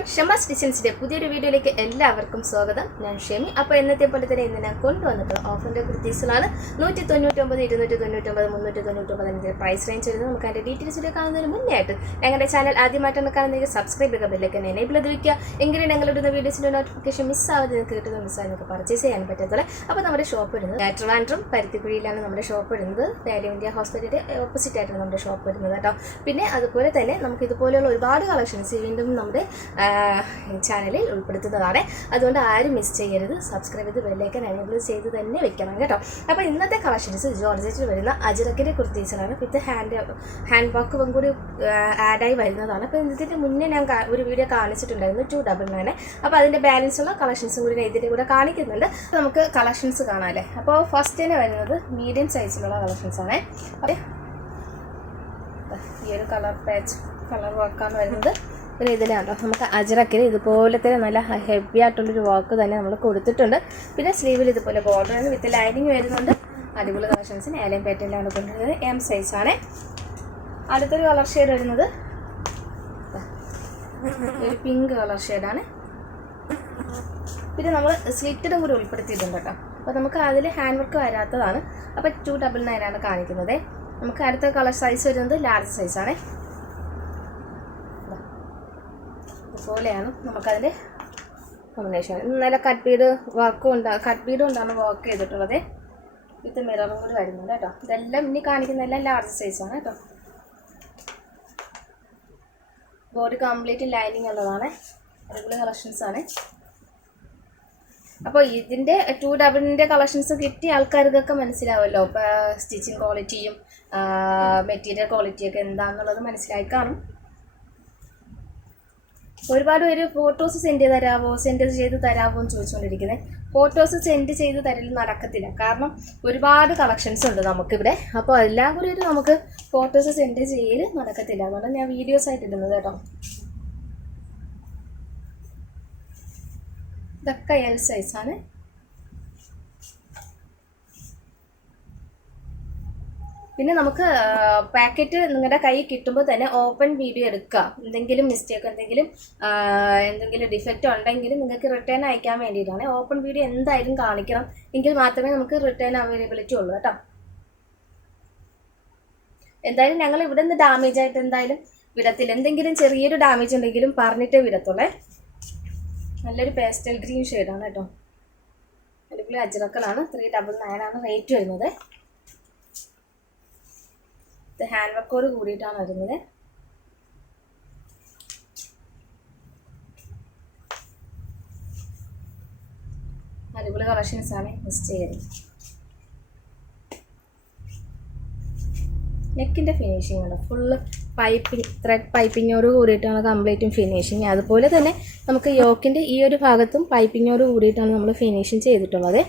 നമസ്കാരം, ഷമാസ് ഡിസൈൻസിന്റെ പുതിയൊരു വീഡിയോയിലേക്ക് എല്ലാവർക്കും സ്വാഗതം. ഞാൻ ഷെമി. അപ്പോൾ എന്നത്തെ പോലെ തന്നെ ഇന്ന് ഞാൻ കൊണ്ടുവന്നിട്ടുള്ള ഓഫറിന്റെ കുർത്തീസിലാണ് 199, 299, 399 എന്നതിന്റെ പ്രൈസ് റേഞ്ച് വരുന്നത്. നമുക്ക് അതിന്റെ ഡീറ്റെയിൽസ് കാണുന്നതിന് മുന്നേ ആയിട്ട് ഞങ്ങളുടെ ചാനൽ ആദ്യമായിട്ടാണ് കാണുന്നതെങ്കിൽ സബ്സ്ക്രൈബ് ചെയ്യുക, ബെല്ലൈക്കൻ എനേബിൾ ചെയ്ത് വയ്ക്കുക. എങ്കിലും ഞങ്ങളുടെ വീഡിയോസിന്റെ നോട്ടിഫിക്കേഷൻ മിസ്സാവാതെ നിങ്ങൾക്ക് കിട്ടുന്ന മിസ്സായി നിങ്ങൾക്ക് പർച്ചേസ് ചെയ്യാൻ പറ്റത്തുള്ളൂ. അപ്പോൾ നമ്മുടെ ഷോപ്പ് വരുന്നത് ട്രിവാൻഡ്രം പരുത്തിക്കുഴിയിലാണ് നമ്മുടെ ഷോപ്പ് വരുന്നത്. വാല്യൂ ഇന്ത്യ ഹോസ്പിറ്റലിന്റെ ഓപ്പോസിറ്റ് ആയിട്ടാണ് നമ്മുടെ ഷോപ്പ് വരുന്നത് കേട്ടോ. പിന്നെ അതുപോലെ തന്നെ നമുക്ക് ഇതുപോലെയുള്ള ഒരുപാട് കളക്ഷൻസ് വീണ്ടും നമ്മുടെ ചാനലിൽ ഉൾപ്പെടുത്തുന്നതാണ്. അതുകൊണ്ട് ആരും മിസ് ചെയ്യരുത്. സബ്സ്ക്രൈബ് ചെയ്ത് ബെല്ലൈക്കൻ എനേബിൾ ചെയ്ത് തന്നെ വെക്കണം കേട്ടോ. അപ്പോൾ ഇന്നത്തെ കളക്ഷൻസ് ജോർജറ്റിൽ വരുന്ന അജ്രക്കിൻ്റെ കുർത്തീസിലാണ്. വിത്ത് ഹാൻഡ് വർക്കും കൂടി ആഡായി വരുന്നതാണ്. അപ്പോൾ ഇതിൻ്റെ മുന്നേ ഞാൻ ഒരു വീഡിയോ കാണിച്ചിട്ടുണ്ടായിരുന്നു 299. അപ്പോൾ അതിൻ്റെ ബാലൻസുള്ള കളക്ഷൻസും കൂടി ഇതിൻ്റെ കൂടെ കാണിക്കുന്നുണ്ട്. നമുക്ക് കളക്ഷൻസ് കാണാമല്ലേ. അപ്പോൾ ഫസ്റ്റ് തന്നെ വരുന്നത് മീഡിയം സൈസിലുള്ള കളക്ഷൻസാണ്. അപ്പോൾ ഈ ഒരു കളർ വർക്കാണ് വരുന്നത്. പിന്നെ ഇതിലാണല്ലോ നമുക്ക് അജ്രക്കിൽ ഇതുപോലെ തന്നെ നല്ല ഹെവി ആയിട്ടുള്ളൊരു വർക്ക് തന്നെ നമ്മൾ കൊടുത്തിട്ടുണ്ട്. പിന്നെ സ്ലീവിൽ ഇതുപോലെ ബോർഡർ വിത്ത് ലൈനിങ് വരുന്നുണ്ട്. അടിപൊളി കളക്ഷൻസിന് ഏലം പാറ്റേണിലാണ് കൊണ്ടുവരുന്നത്. എം സൈസാണ്. അടുത്തൊരു കളർ ഷെയ്ഡ് വരുന്നത് ഒരു പിങ്ക് കളർ ഷെയ്ഡാണ്. പിന്നെ നമ്മൾ സ്ലിറ്റഡും കൂടി ഉൾപ്പെടുത്തിയിട്ടുണ്ട് കേട്ടോ. അപ്പോൾ നമുക്ക് അതിൽ ഹാൻഡ് വർക്ക് വരാത്തതാണ്. അപ്പോൾ 299 ആണ് കാണിക്കുന്നത്. നമുക്ക് അടുത്ത കളർ സൈസ് വരുന്നത് ലാർജ് സൈസാണ്. ഇതുപോലെയാണ് നമുക്കതിൻ്റെ കോമ്പിനേഷൻ. നല്ല കട്ട് ബീഡും ഉണ്ടാണ് വർക്ക് ചെയ്തിട്ടുള്ളത്. വിത്ത് മിററും കൂടി വരുന്നുണ്ട് കേട്ടോ. ഇതെല്ലാം ഇനി കാണിക്കുന്നതെല്ലാം ലാർജ് സൈസാണ് കേട്ടോ. ബോഡി കംപ്ലീറ്റ് ലൈനിങ് ഉള്ളതാണ്. അടിപൊളി കളക്ഷൻസാണ്. അപ്പോൾ ഇതിൻ്റെ 299 കളക്ഷൻസ് കിട്ടിയ ആൾക്കാർക്കൊക്കെ മനസ്സിലാവുമല്ലോ. ഇപ്പോൾ സ്റ്റിച്ചിങ് ക്വാളിറ്റിയും മെറ്റീരിയൽ ക്വാളിറ്റിയൊക്കെ എന്താണെന്നുള്ളത് മനസ്സിലായി കാണും. ഒരുപാട് പേര് ഫോട്ടോസ് സെൻഡ് ചെയ്ത് തരാമോ എന്ന് ചോദിച്ചുകൊണ്ടിരിക്കുന്നത്. ഫോട്ടോസ് സെൻഡ് ചെയ്ത് തരൽ നടക്കത്തില്ല. കാരണം ഒരുപാട് കളക്ഷൻസ് ഉണ്ട് നമുക്കിവിടെ. അപ്പോൾ എല്ലാം കൂടി നമുക്ക് ഫോട്ടോസ് സെൻഡ് ചെയ്യൽ നടക്കത്തില്ല. അതുകൊണ്ട് ഞാൻ വീഡിയോസ് ആയിട്ട് ഇടുന്നത് കേട്ടോ. ഇതൊക്കെ എൽ സൈസാണ്. പിന്നെ നമുക്ക് പാക്കറ്റ് നിങ്ങളുടെ കയ്യിൽ കിട്ടുമ്പോൾ തന്നെ ഓപ്പൺ വീഡിയോ എടുക്കുക. എന്തെങ്കിലും മിസ്റ്റേക്ക് എന്തെങ്കിലും ഡിഫക്റ്റ് ഉണ്ടെങ്കിൽ നിങ്ങൾക്ക് റിട്ടേൺ അയക്കാൻ വേണ്ടിയിട്ടാണ്. ഓപ്പൺ വീഡിയോ എന്തായാലും കാണിക്കണം. എങ്കിൽ മാത്രമേ നമുക്ക് റിട്ടേൺ അവൈലബിലിറ്റി ഉള്ളൂ കേട്ടോ. എന്തായാലും ഞങ്ങൾ ഇവിടെ നിന്ന് ഡാമേജ് ആയിട്ട് എന്തായാലും വിടത്തില്ല. എന്തെങ്കിലും ചെറിയൊരു ഡാമേജ് ഉണ്ടെങ്കിലും പറഞ്ഞിട്ടേ വിടത്തുള്ളേ. നല്ലൊരു പേസ്റ്റൽ ഗ്രീൻ ഷെയ്ഡാണ് കേട്ടോ. അടിപൊളി അജ്രക്കലാണ്. 399 ആണ് റേറ്റ് വരുന്നത്. ഹാൻഡ് വർക്കോട് കൂടിയിട്ടാണ് വരുന്നത്. അടിപൊളി കളക്ഷൻസാണ്, മിസ് ചെയ്യരുത്. നെക്കിൻ്റെ ഫിനിഷിംഗ് ആണ് ഫുള്ള് ത്രെഡ് പൈപ്പിങ്ങോട് കൂടിയിട്ടാണ് കംപ്ലീറ്റും ഫിനിഷിങ്. അതുപോലെ തന്നെ നമുക്ക് യോക്കിൻ്റെ ഈ ഒരു ഭാഗത്തും പൈപ്പിങ്ങോട് കൂടിയിട്ടാണ് നമ്മൾ ഫിനിഷിങ് ചെയ്തിട്ടുള്ളത്.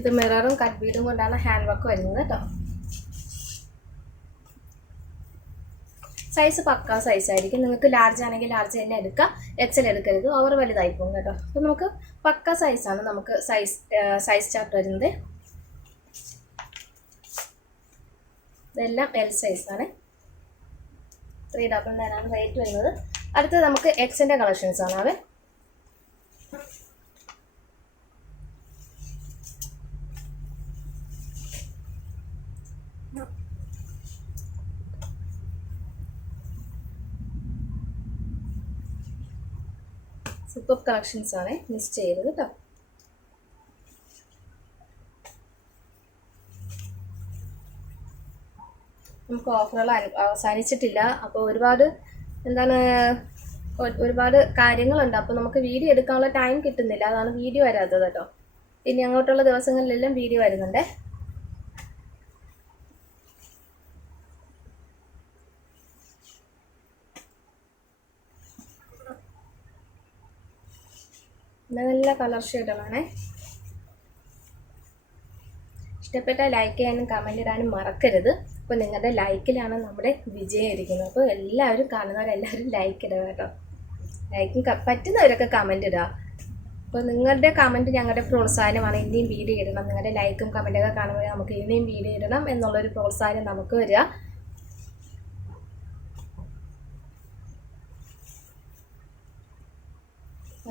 ഇത് മിററും കട്ട് ബീഡും കൊണ്ടാണ് ഹാൻഡ് വർക്ക് വരുന്നത് കേട്ടോ. സൈസ് പക്കാ സൈസായിരിക്കും. നിങ്ങൾക്ക് ലാർജ് ആണെങ്കിൽ ലാർജ് തന്നെ എടുക്കാം. എക്സൽ എടുക്കരുത്, ഓവർ വലുതായി പോകും കേട്ടോ. അപ്പോൾ നമുക്ക് പക്കാ സൈസാണ് നമുക്ക് സൈസ് ചാർട്ട് വരുന്നത്. ഇതെല്ലാം എൽ സൈസാണ്. 399 ആണ് റേറ്റ് വരുന്നത്. അടുത്തത് നമുക്ക് എക്സിൻ്റെ കളക്ഷൻസ് ആണ്. അവ സൂപ്പർ കളക്ഷൻസ് ആണ്, മിസ് ചെയ്യരുത് കേട്ടോ. നമുക്ക് ഓഫറുകൾ അവസാനിച്ചിട്ടില്ല. അപ്പോൾ ഒരുപാട് കാര്യങ്ങളുണ്ട്. അപ്പോൾ നമുക്ക് വീഡിയോ എടുക്കാനുള്ള ടൈം കിട്ടുന്നില്ല. അതാണ് വീഡിയോ വരാത്തത് കേട്ടോ. ഇനി അങ്ങോട്ടുള്ള ദിവസങ്ങളിലെല്ലാം വീഡിയോ വരുന്നുണ്ട്. നല്ല കളർ ഷെയ്ഡുകളാണ്. ഇഷ്ടപ്പെട്ട ലൈക്ക് ചെയ്യാനും കമൻറ്റ് ഇടാനും മറക്കരുത്. അപ്പോൾ നിങ്ങളുടെ ലൈക്കിലാണ് നമ്മുടെ വിജയം ഇരിക്കുന്നത്. അപ്പോൾ എല്ലാവരും കാണുന്നവരെല്ലാവരും ലൈക്ക് ഇടുക കേട്ടോ. ലൈക്കും പറ്റുന്നവരൊക്കെ കമൻറ്റ് ഇടുക. അപ്പോൾ നിങ്ങളുടെ കമൻറ്റ് ഞങ്ങളുടെ പ്രോത്സാഹനമാണ്. ഇനിയും വീഡിയോ ഇടണം. നിങ്ങളുടെ ലൈക്കും കമൻറ്റൊക്കെ കാണുമ്പോൾ നമുക്ക് ഇനിയും വീഡിയോ ഇടണം എന്നുള്ളൊരു പ്രോത്സാഹനം നമുക്ക് വരിക.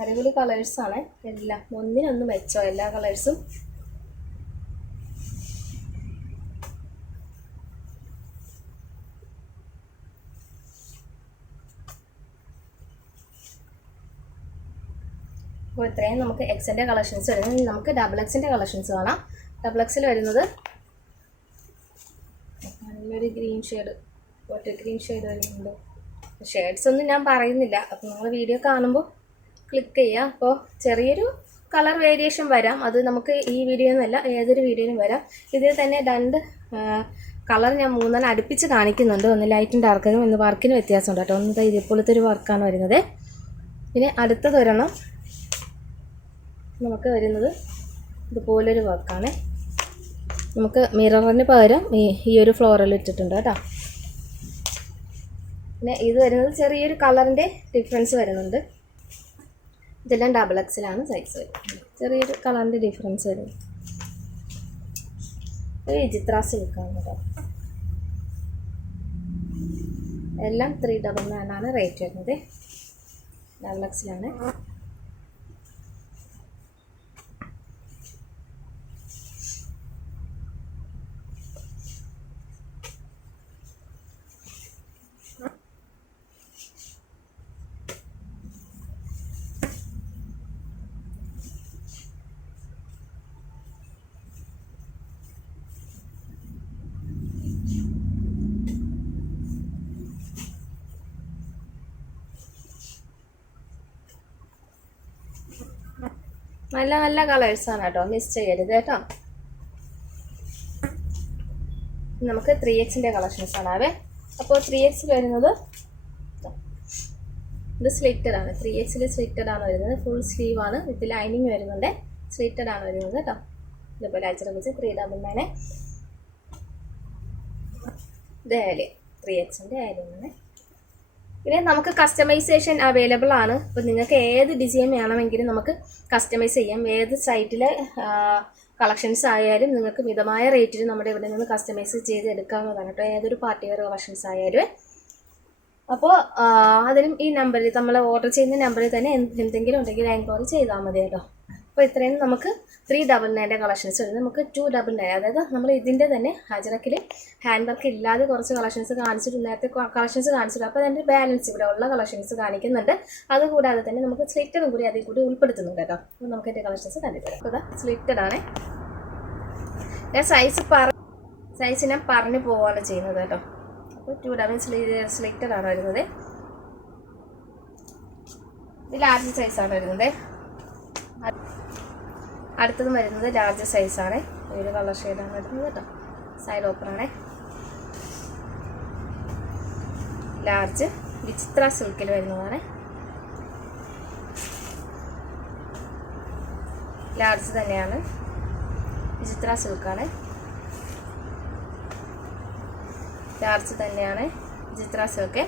അടിപൊളി കളേഴ്സാണ് എല്ലാം, ഒന്നിനൊന്നും മെച്ചോ എല്ലാ കളേഴ്സും. അപ്പോൾ ഇത്രയും നമുക്ക് എക്സിൻ്റെ കളക്ഷൻസ് വരുന്നത്. നമുക്ക് ഡബിൾ എക്സിൻ്റെ കളക്ഷൻസ് കാണാം. ഡബിൾ എക്സിൽ വരുന്നത് നല്ലൊരു ഗ്രീൻ ഷെയ്ഡ്, ഒരു ഗ്രീൻ ഷെയ്ഡ് വരുന്നുണ്ട്. ഷെയ്ഡ്സ് ഒന്നും ഞാൻ പറയുന്നില്ല, അപ്പോൾ നിങ്ങൾ വീഡിയോ കാണുമ്പോൾ ക്ലിക്ക് ചെയ്യുക. അപ്പോൾ ചെറിയൊരു കളർ വേരിയേഷൻ വരാം, അത് നമുക്ക് ഈ വീഡിയോ എന്നല്ല ഏതൊരു വീഡിയോയിലും വരാം. ഇതിൽ തന്നെ രണ്ട് കളർ ഞാൻ മൂന്നെണ്ണം അടുപ്പിച്ച് കാണിക്കുന്നുണ്ട്. ഒന്ന് ലൈറ്റും ഡാർക്കും, ഒന്ന് വർക്കിന് വ്യത്യാസമുണ്ട് കേട്ടോ. ഒന്ന് ഇതേപോലത്തെ ഒരു വർക്കാണ് വരുന്നത്. പിന്നെ അടുത്തത് ഒരെണ്ണം നമുക്ക് വരുന്നത് ഇതുപോലൊരു വർക്കാണ്. നമുക്ക് മിററിന് പകരം ഈ ഒരു ഫ്ലോറൽ ഇട്ടിട്ടുണ്ട് കേട്ടോ. പിന്നെ ഇത് വരുന്നത് ചെറിയൊരു കളറിൻ്റെ ഡിഫറൻസ് വരുന്നുണ്ട്. ഇതെല്ലാം ഡബിൾ എക്സിലാണ് സൈസ് വരുന്നത്. ചെറിയൊരു കളറിൻ്റെ ഡിഫറൻസ് വരുന്നു. ഒരു വിചിത്ര സിൽക്കാണ് കേട്ടോ. എല്ലാം 399 റേറ്റ് വരുന്നത്. ഡബിൾ എക്സിലാണ്. നല്ല നല്ല കളേഴ്സാണ് കേട്ടോ, മിസ് ചെയ്യരുത് കേട്ടോ. നമുക്ക് 3Xൻ്റെ കളക്ഷൻസ് ആണാവേ. അപ്പോൾ 3X വരുന്നത് ഇത് സ്ലിറ്റഡ് ആണ്. 3Xൽ സ്ലിറ്റഡ് ആണ് വരുന്നത്. ഫുൾ സ്ലീവ് ആണ്, വിത്ത് ലൈനിങ് വരുന്നുണ്ട്. സ്ലിറ്റഡ് ആണ് വരുന്നത് കേട്ടോ. ഇതുപോലെ അയച്ചിട്ട് വെച്ച് 399. ഇത് ആയാലും 3Xൻ്റെ ആയാലും. പിന്നെ നമുക്ക് കസ്റ്റമൈസേഷൻ അവൈലബിൾ ആണ്. അപ്പോൾ നിങ്ങൾക്ക് ഏത് ഡിസൈൻ വേണമെങ്കിലും നമുക്ക് കസ്റ്റമൈസ് ചെയ്യാം. ഏത് സൈറ്റിലെ കളക്ഷൻസ് ആയാലും നിങ്ങൾക്ക് മിതമായ റേറ്റിൽ നമ്മുടെ ഇവിടെ നിന്ന് കസ്റ്റമൈസ് ചെയ്ത് എടുക്കാവുന്നതാണ് കേട്ടോ. ഏതൊരു പാർട്ടി വെയർ കളക്ഷൻസ് ആയാലും. അപ്പോൾ അതിനും ഈ നമ്പറിൽ നമ്മൾ ഓർഡർ ചെയ്യുന്ന നമ്പറിൽ തന്നെ എന്തെങ്കിലും ഉണ്ടെങ്കിൽ എൻക്വയറി ചെയ്താൽ മതി കേട്ടോ. അപ്പോൾ ഇത്രയും നമുക്ക് 399 കളക്ഷൻസ് വരുന്നത്. നമുക്ക് 299, അതായത് നമ്മൾ ഇതിൻ്റെ തന്നെ അജറക്കിൽ ഹാൻഡ് വർക്ക് ഇല്ലാതെ കുറച്ച് കളക്ഷൻസ് കാണിച്ചിട്ട് നേരത്തെ കളക്ഷൻസ് കാണിച്ചിട്ട്, അപ്പോൾ അതിൻ്റെ ബാലൻസ് ഇവിടെ ഉള്ള കളക്ഷൻസ് കാണിക്കുന്നുണ്ട്. അതുകൂടാതെ തന്നെ നമുക്ക് സ്ലിറ്റഡും കൂടി അതിൽ കൂടി ഉൾപ്പെടുത്തുന്നുണ്ട് കേട്ടോ. അപ്പോൾ നമുക്ക് എൻ്റെ കളക്ഷൻസ് കണ്ടിട്ട് വരാം. അപ്പോൾ സ്ലിറ്റഡ് ആണ്. ഞാൻ സൈസ് ഞാൻ പറഞ്ഞു പോവുകയാണ് ചെയ്യുന്നത് കേട്ടോ. അപ്പോൾ 299 സ്ലിറ്റഡ് ആണ് വരുന്നത്. ഇത് ലാർജ് സൈസാണ് വരുന്നത്. അടുത്തത് വരുന്നത് ലാർജ് സൈസാണ്. ഒരു കളർ ഷെയ്ഡാണ് വരുന്നത് കേട്ടോ. സൈഡ് ഓപ്പൺ ആണ്. ലാർജ് വിചിത്ര സിൽക്കിൽ വരുന്നതാണ്. ലാർജ് തന്നെയാണ്, വിചിത്ര സിൽക്കാണ്. ലാർജ് തന്നെയാണ്, വിചിത്ര സിൽക്ക്.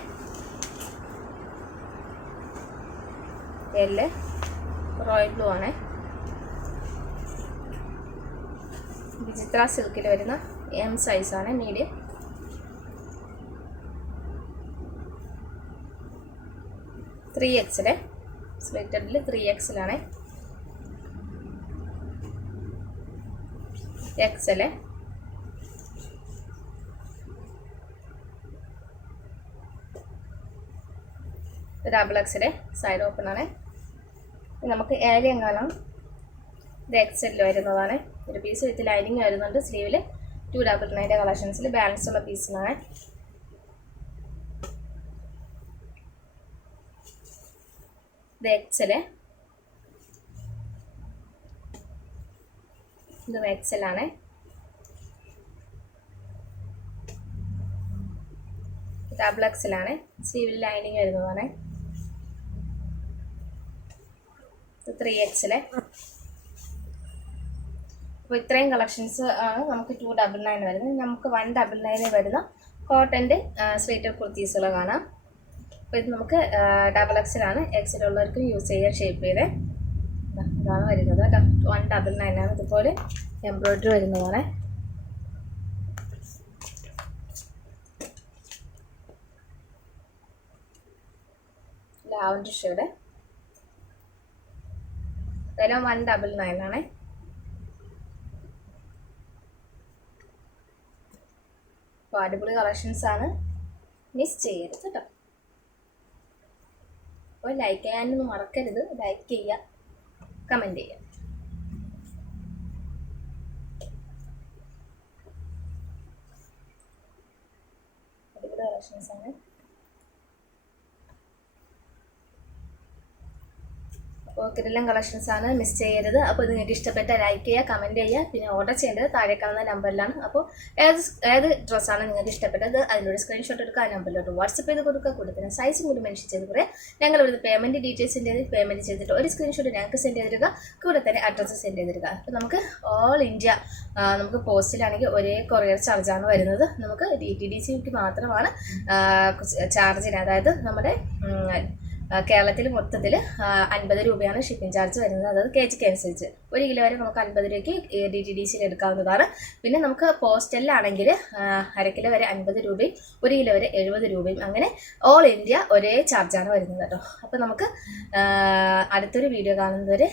എല്ല് റോയൽ ബ്ലൂ ആണ്. വിചിത്ര സിൽക്കിൽ വരുന്ന M സൈസാണ്, മീഡിയം. ത്രീ എക്സിൽ സ്ലിറ്റഡിൽ 3Xലാണ്. XL, ഡബിൾ എക്സിൽ സൈഡ് ഓപ്പൺ ആണ്. നമുക്ക് ഏലിയൻ കാണാം. ഇത് XL വരുന്നതാണ്. ഒരു പീസ് വിത്ത് ലൈനിങ് വരുന്നുണ്ട്. സ്ലീവിൽ 299 കളക്ഷൻസിൽ ബാലൻസ് ഉള്ള പീസിലാണ്. ഇത് XL, ഇത് XL ആണ്. ഡബിൾ XL ആണ്. സ്ലീവിൽ ലൈനിങ് വരുന്നതാണ്. 3XL. അപ്പോൾ ഇത്രയും കളക്ഷൻസ് ആണ് നമുക്ക് 299 വരുന്നത്. നമുക്ക് 199 വരുന്ന കോട്ടൻ്റെ സ്ലീറ്റഡ് കുർത്തീസുകൾ കാണാം. അപ്പോൾ ഇത് നമുക്ക് ഡബിൾ XL ആണ്. XL ഉള്ളവർക്കും യൂസ് ചെയ്യാൻ ഷേപ്പ് ചെയ്ത് ഇതാണ് വരുന്നത് കേട്ടോ. 199 ആണ്. ഇതുപോലെ എംബ്രോയ്ഡറി വരുന്നതാണ്. Lavender shade. വില 199 ആണേ. അപ്പോൾ അടിപൊളി കളക്ഷൻസ് ആണ്, മിസ് ചെയ്യരുത് കേട്ടോ. അപ്പോൾ ലൈക്ക് ചെയ്യാനൊന്നും മറക്കരുത്. ലൈക്ക് ചെയ്യുക, കമൻറ്റ് ചെയ്യുക. അടിപൊളി കളക്ഷൻസ് ആണ്. അപ്പോൾ കിടിലൻ കളക്ഷൻസ് ആണ്, മിസ് ചെയ്യരുത്. അപ്പോൾ നിങ്ങൾക്ക് ഇഷ്ടപ്പെട്ട ലൈക്ക് ചെയ്യുക, കമൻറ്റ് ചെയ്യുക. പിന്നെ ഓർഡർ ചെയ്യേണ്ടത് താഴെ കാണുന്ന നമ്പറിലാണ്. അപ്പോൾ ഏത് ഡ്രസ്സാണ് നിങ്ങൾക്ക് ഇഷ്ടപ്പെട്ടത് അതിലൂടെ സ്ക്രീൻഷോട്ട് എടുക്കുക, ആ നമ്പറിലോട്ട് വാട്സപ്പ് ചെയ്ത് കൊടുക്കുക. കൊടുക്കുന്ന സൈസും കൂടി മെൻഷൻ ചെയ്ത് പറയാം. ഞങ്ങൾ ഇവിടുത്തെ പേയ്മെൻറ്റ് ഡീറ്റെയിൽസിൻ്റെ പേയ്മെൻറ്റ് ചെയ്തിട്ട് ഒരു സ്ക്രീൻഷോട്ട് ഞങ്ങൾക്ക് സെൻഡ് ചെയ്തിരിക്കുക, കൂടെ തന്നെ അഡ്രസ്സ് സെൻഡ് ചെയ്തിരിക്കുക. അപ്പോൾ നമുക്ക് ഓൾ ഇന്ത്യ നമുക്ക് പോസ്റ്റിലാണെങ്കിൽ ഒരേ കൊറിയർ ചാർജാണ് വരുന്നത്. നമുക്ക് DTDC മാത്രമാണ് ചാർജിന്, അതായത് നമ്മുടെ കേരളത്തിൽ മൊത്തത്തിൽ 50 രൂപയാണ് ഷിപ്പിംഗ് ചാർജ് വരുന്നത്. അതായത് KGക്ക് അനുസരിച്ച് 1 കിലോ വരെ നമുക്ക് 50 രൂപയ്ക്ക് DTDCയിൽ എടുക്കാവുന്നതാണ്. പിന്നെ നമുക്ക് പോസ്റ്റലിലാണെങ്കിൽ 1/2 കിലോ വരെ 50 രൂപയും 1 കിലോ വരെ 70 രൂപയും, അങ്ങനെ ഓൾ ഇന്ത്യ ഒരേ ചാർജാണ് വരുന്നത് കേട്ടോ. അപ്പോൾ നമുക്ക് അടുത്തൊരു വീഡിയോ കാണുന്നതുവരെ